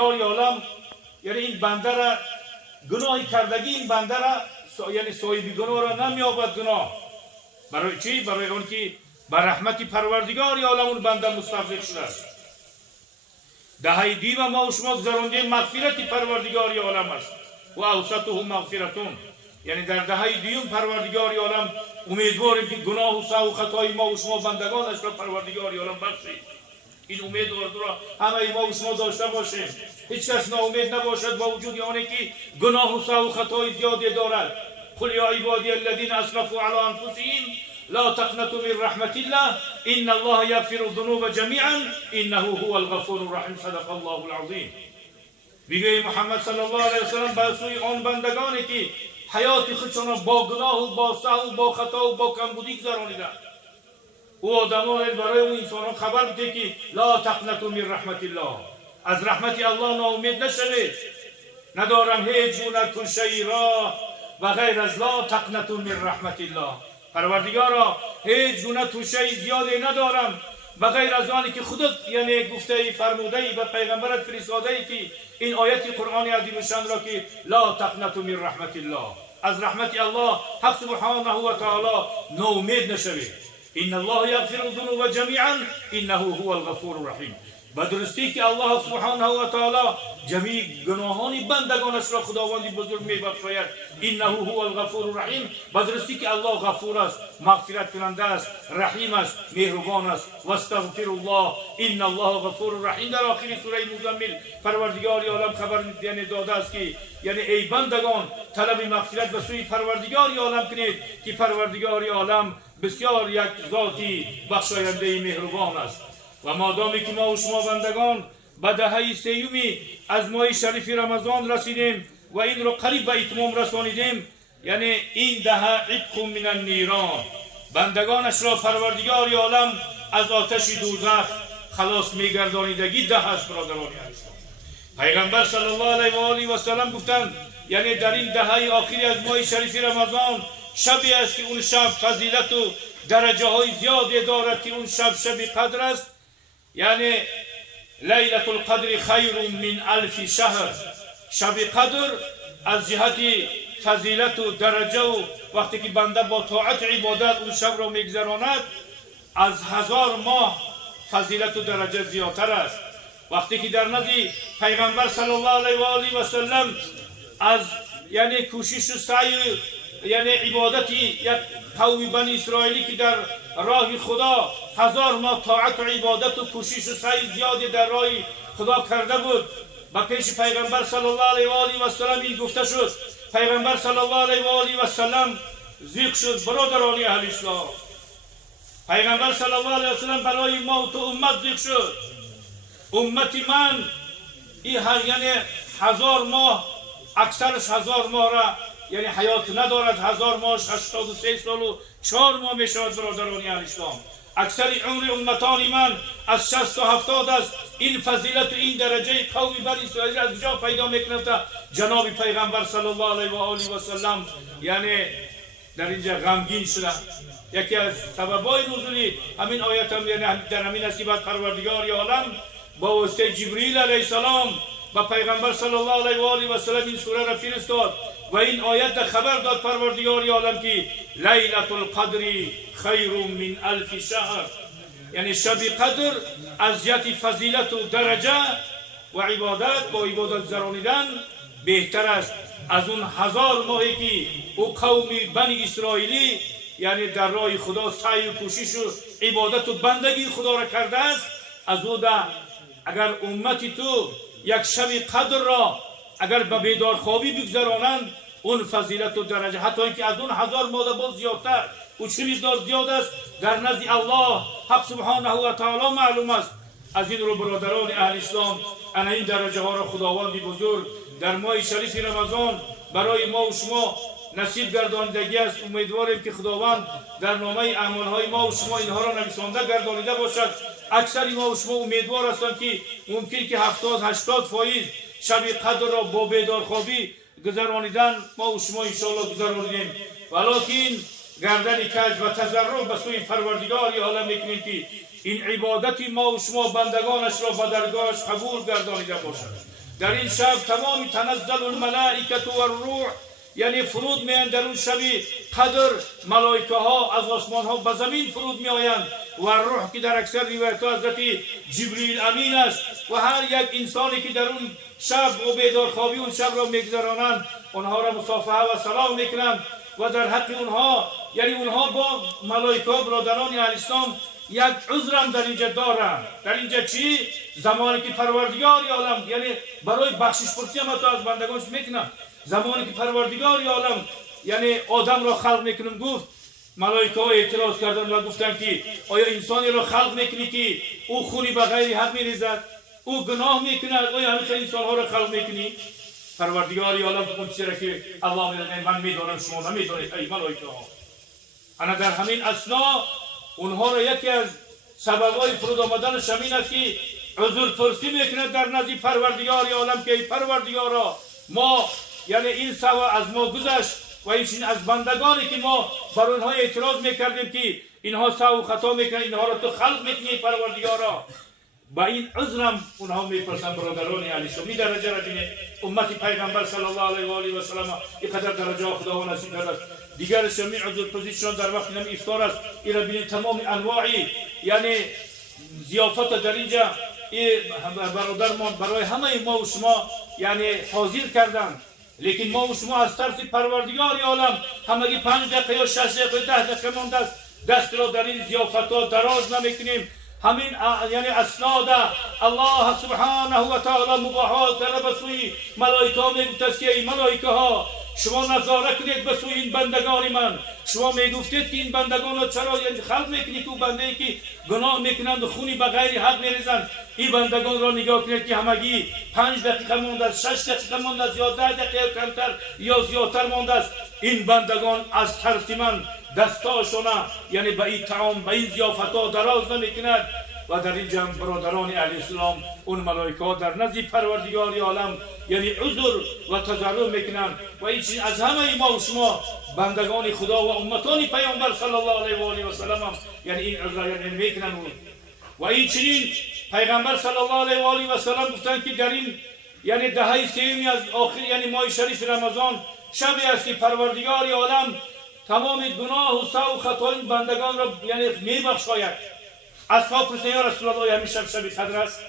عالم یعنی این بنده را گناهی کردگی این بنده را یعنی صاحب گناه را نمیابد گناه. برای چی؟ برای اون که بر رحمت پروردگار عالم اون بنده مستغرق شده است. دهه دیو ما و شما گذرانده مغفرت پروردگار عالم است و اوسطه مغفرتون، یعنی در دهه دیوم پروردگار عالم امیدواریم که گناه و سهو و خطای ما و شما بندگانش را پروردگار عالم بخشید. این امید و آرزو را همه ما و شما داشته باشیم. هیچ کس ناامید نباشد با وجود آنه که گناه و سهو و خطای زیادی دارد. قل یا عبادی الذین اسرفوا علی انفسهم لا تقنطوا من رحمت الله ان الله یغفر الذنوب جمیعا انه هو الغفور الرحیم. صدق الله العظیم. میگه محمد صلی الله علیه و سلم به سوی آن بندگانی که حیات خودشان با گناه و با سهو و با خطا و با کمبودی گذرانیدند، او آدمان برای اون انسانان خبر بده که لا تقنطوا من رحمت الله، از رحمت الله ناامید نشوید. ندارم هیچ گونه توشه را و غیر از لا تقنطوا من رحمت الله. پروردگارا هیچ گونه توشه زیادی ندارم و غیر از آنی که خودت یعنی گفته فرموده به پیغمبرت فرستاده که این آیت قرآن عظیم الشان را که لا تقنطوا من رحمت الله، از رحمت الله حق سبحانه و تعالی ناامید نشوید. ان الله یغفر الذنوب جمیعا انه هو الغفور الرحیم. به درستی که الله سبحانه و تعالی جمیع گناهان بندگانش را خداوند بزرگ میبخشاید. انه هو الغفور الرحیم. به درستی که الله غفور است، مغفرت کننده است، رحیم است، مهربان است. واستغفر الله ان الله غفور الرحیم. در آخر سوره مزمل پروردگار عالم خبر داده است که یعنی ای بندگان طلب مغفرت به سوی پروردگار عالم کنید که پروردگار عالم بسیار یک ذاتی بخشاینده مهربان است. و مادامی که ما و شما بندگان به دهه سیومی از ماه شریف رمضان رسیدیم و این را قریب به اتمام رسانیدیم، یعنی این دهه عتق من النیران، بندگانش را پروردگار عالم از آتش دوزخ خلاص میگردانیدگی ده است. برادران اسلام، پیغمبر صلی الله علیه و آله و سلم گفتند یعنی در این دهه آخری از ماه شریف رمضان شبی است که اون شب فضیلت و درجه های زیادی دارد که اون شب قدر است. یعنی لیلة القدر خیر من الف شهر. شب قدر از جهت فضیلت و درجه و وقتی که بنده با طاعت عبادت اون شب را میگذراند از 1000 ماه فضیلت و درجه زیادتر است. وقتی که در نزد پیغمبر صلی الله علیه و آله و سلم از یعنی کوشش و سعی یعنی عبادتی یک قوم بنی اسرائیلی که در راه خدا 1000 ماه طاعت و عبادت و کوشش و سعی زیادی در راه خدا کرده بود، با پیش پیغمبر صلی الله علیه و آله و سلم این گفته شد. پیغمبر صلی الله علیه و آله و سلم ذکر شد. برادران اهل اسلام، پیغمبر صلی الله علیه و سلم برای ما و تو امت ذکر شد. امت من این یعنی 1000 ماه، اکثرش 1000 ماه را یعنی حیات ندارد. 1000 ماه 83 سال و 4 ماه می شود. برادران اهل اسلام، اکثر عمر امتان من از 60 تا 70 است. این فضیلت و این درجه قومی بنی اسرائیل از کجا پیدا میکنه؟ جناب پیغمبر صلی الله علیه و آله و سلم یعنی در اینجا غمگین شده. یکی از سببای نزول همین آیت هم یعنی در همین است که بعد پروردگار عالم با واسطه جبریل علیه السلام با پیغمبر صلی الله علیه و آله و سلم این سوره را فرستاد و این آیت خبر داد پروردگار عالم که لیلة القدر خیر من الف شهر. یعنی شب قدر از جهت فضیلت و درجه و عبادت با عبادت گذرانیدن بهتر است از اون 1000 ماهی که او قوم بنی اسرائیلی یعنی در راه خدا سعی و کوشش و عبادت و بندگی خدا را کرده است. از او اگر امتی تو یک شب قدر را اگر به بیدار خوابی بگذرانند اون فضیلت و درجه حتی اینکه از اون 1000 ماه باز زیادتر و چه مقدار زیاد است در نزد الله حق سبحانه و تعالی معلوم است. از این رو برادران اهل اسلام انا این درجه ها را خداوند بزرگ در ماه شریف رمضان برای ما و شما نصیب گردانیدگی است. امیدواریم که خداوند در نامه اعمال های ما و شما اینها را نویسنده گردانیده باشد. اکثر ما و شما امیدوار هستند که ممکن که 70-80% شب قدر را با بیدارخوابی گذرانیدن ما و شما انشاءالله گذرانیدیم، ولکن گردن کج و تضرع به سوی پروردگار عالم میکنیم که این عبادت ما و شما بندگانش را به درگاهش قبول گردانیده باشد. در این شب تمام تنزل الملائکه و الروح، یعنی فرود میان در اون شبی قدر ملائکه ها از آسمان ها به زمین فرود می آیند و روح که در اکثر روایت ها حضرت جبریل امین است و هر یک انسانی که در اون شب و بیدار خوابی اون شب را میگذرانند اونها را مصافحه و سلام میکنند و در حق اونها، یعنی اونها با ملائکه برادران اهل اسلام یک عذرم در اینجا دارند. در اینجا چی؟ زمانی که پروردگار عالم، یعنی برای بخشش پرسی هم حتی از بندگانش میکنن، زمانی که پروردگار عالم یعنی آدم را خلق میکنم گفت، ملائکه ها اعتراض کردن و گفتن که آیا انسانی را خلق میکنی که او خونی به غیر حق میریزد، او گناه میکند، آیا همیشه انسان ها را خلق میکنی؟ پروردگار عالم اون را که الله میدونه من میدونم شما نمیدونید ای ملائکه ها. انا در همین اثنا اونها را یکی از سببهای فرود آمدن شمین است که عذر پرسی میکند در نزد پروردگار عالم که ای پروردگارا ما، یعنی این سوا از ما گذشت و این از بندگانی که ما بر اونها اعتراض میکردیم که اینها سوا و خطا میکنند، اینها را تو خلق میکنی پروردگارا. با این عذرم اونها میپرسن برادران اهل اسلام این درجه را ببینید. امت پیغمبر صلی الله علیه و آله و سلم اینقدر درجه خداوند نصیب کرده است. دیگر شمی عذر پرسیشان در وقت نمی افطار است. این را ببینید تمام انواعی یعنی ضیافت در اینجا برادرمان برای همه ما و شما یعنی حاضر کردند، لیکن ما و شما از طرف پروردگار عالم همگی 5 دقیقه یا 6 دقیقه 10 دقیقه مانده است دست را در این ضیافت ها دراز نمیکنیم. همین یعنی اسناد الله سبحانه و تعالی مباحات کرده به سوی ملائکه ها میگفت که ای ملائکه ها شما نظاره کنید به سوی این بندگان من. شما میگفتید که این بندگان را چرا خلق میکنید که بنده که گناه میکنند و خونی به غیر حق میریزند، این بندگان را نگاه کنید که همگی 5 دقیقه مانده است، 6 دقیقه مانده است یا 10 دقیقه کمتر یا زیادتر مانده است. این بندگان از طرف من دستاشون یعنی به این طعام به این ضیافت ها دراز نمیکند. و در این جمع برادران اهل اسلام اون ملائکه ها در نزد پروردگار عالم یعنی عذر و تضرع میکنند و این چیز از همه ما و شما بندگان خدا و امتان پیامبر صلی الله علیه و آله و سلم یعنی این عذر یعنی میکنند. و این چنین پیغمبر صلی الله علیه و آله و سلم گفتند که در این یعنی دهه سوم از آخر یعنی ماه شریف رمضان شبی است که پروردگار عالم تمام گناه و سهو و خطای بندگان را یعنی میبخشاید. اصحاب پرسیدند یا رسول الله همین شب قدر است؟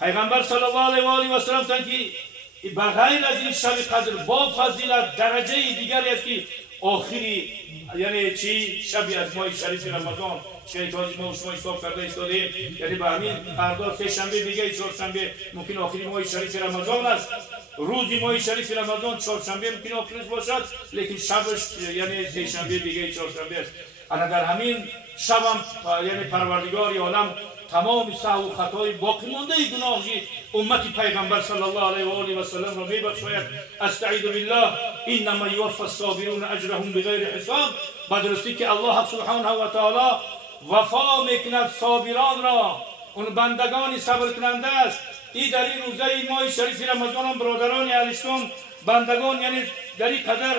پیغمبر صلی الله علیه و آله و سلم گفتند که بغیر از این شب قدر با فضیلت درجه دیگری است که آخری یعنی چی شبی از ماه شریف رمضان شیطانی ما و شما حساب کرده ایستادیم، یعنی به همین فردا سه شنبه دیگه چهارشنبه ممکن آخری ماه شریف رمضان است. روزی ماه شریف رمضان چهارشنبه ممکن آخرش باشد، لیکن شبش یعنی سه شنبه دیگه چهارشنبه است. انا در همین شبم یعنی پروردگار عالم تمام سهو و خطای باقی مانده گناهی امت پیغمبر صلی الله علیه و آله و سلم را میبخشاید. استعیذ بالله انما یوفی الصابرون اجرهم بغیر حساب. بدرستی که الله سبحانه و تعالی وفا میکند صابران را، اون بندگانی صبر کننده است. این در این روزه ماه شریف رمضان هم برادران اهل اسلام بندگان یعنی در این قدر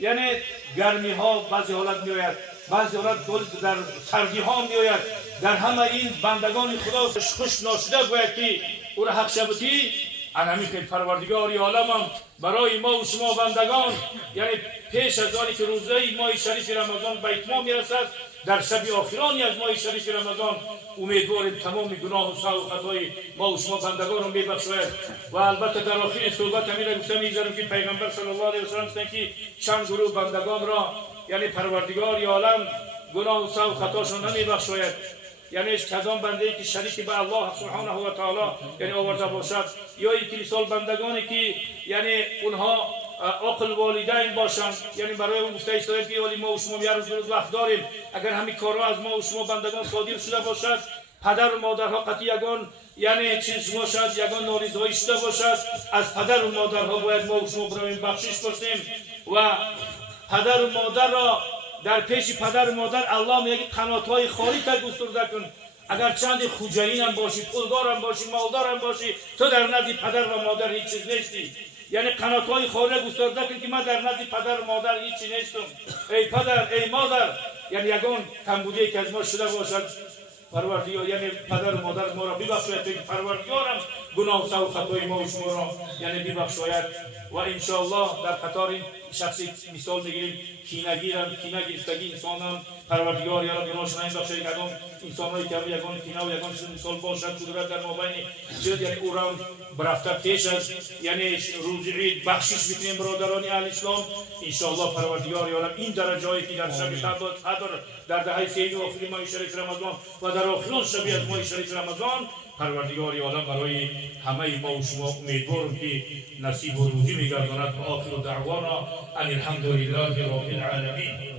یعنی گرمی ها بعضی حالت می آید، بعضی حالت در سردی ها می آید. در همه این بندگان خدا خوش ناشده باید که او را حق شبتی انمی که پروردگار عالم هم برای ما و شما بندگان یعنی پیش از آنی که روزه ماه شریف رمضان به اتمام میرسد در شب آخرانی از ماه شریف رمضان امیدواریم تمام گناه و سهو و خطای ما و شما بندگان رو میبخشاید. و البته در آخر صحبت همین گفتم میذارم که پیغمبر صلی الله علیه و سلم گفتن که چند گروه بندگان را یعنی پروردگار عالم گناه و سهو و خطاشون نمیبخشاید. یعنی کدام بنده‌ای که شریک به الله سبحانه و تعالی یعنی آورده باشد، یا اینکه مثال بندگانی که یعنی اونها عقل والدین باشند، یعنی برای اون گفته ایستاده که ولی ما و شما یه روز وقت داریم، اگر همین کارها از ما و شما بندگان صادر شده باشد، پدر و مادرها قطعی یگان یعنی چیز باشد، یگان ناریضایی شده باشد، از پدر و مادرها باید ما و شما برای بخشش پرسیم. و پدر و مادر را در پیش پدر و مادر الله میگه قنات‌های خالی تا گسترده کن. اگر چند خوجین هم باشی، پولدار هم باشی، مالدار هم باشی، تو در نزد پدر و مادر هیچ چیز نیستی. یعنی قنات‌های خالی گسترده کن که من در نزد پدر و مادر هیچ چیز نیستم. ای پدر ای مادر، یعنی یگان کمبودی که از ما شده باشد پروردگار یعنی پدر و مادر ما را ببخشید که پروردگارم گناه و سهو و خطای ما و شما را یعنی ببخشاید و انشاءالله در قطار این شخصی مثال میگیریم کینه گرفتگی انسان پروردگار یا گناهش نمیبخشه. یگان انسان‌هایی که یگان کینه و یگان مثال باشد قدرت در مابین جد یعنی او را برفته پیش از یعنی روز عید بخشش بکنیم برادران اهل اسلام. انشاءالله پروردگار عالم این درجه‌ای که در شب قدر در دهه سید و آخرین ماه شریف رمضان و در آخرین شب از ماه شریف رمضان پروردگار عالم برای همه ما و شما امیدوارم که نصیب و روزی میگرداند. و آخر دعوانا ان الحمد لله رب العالمین.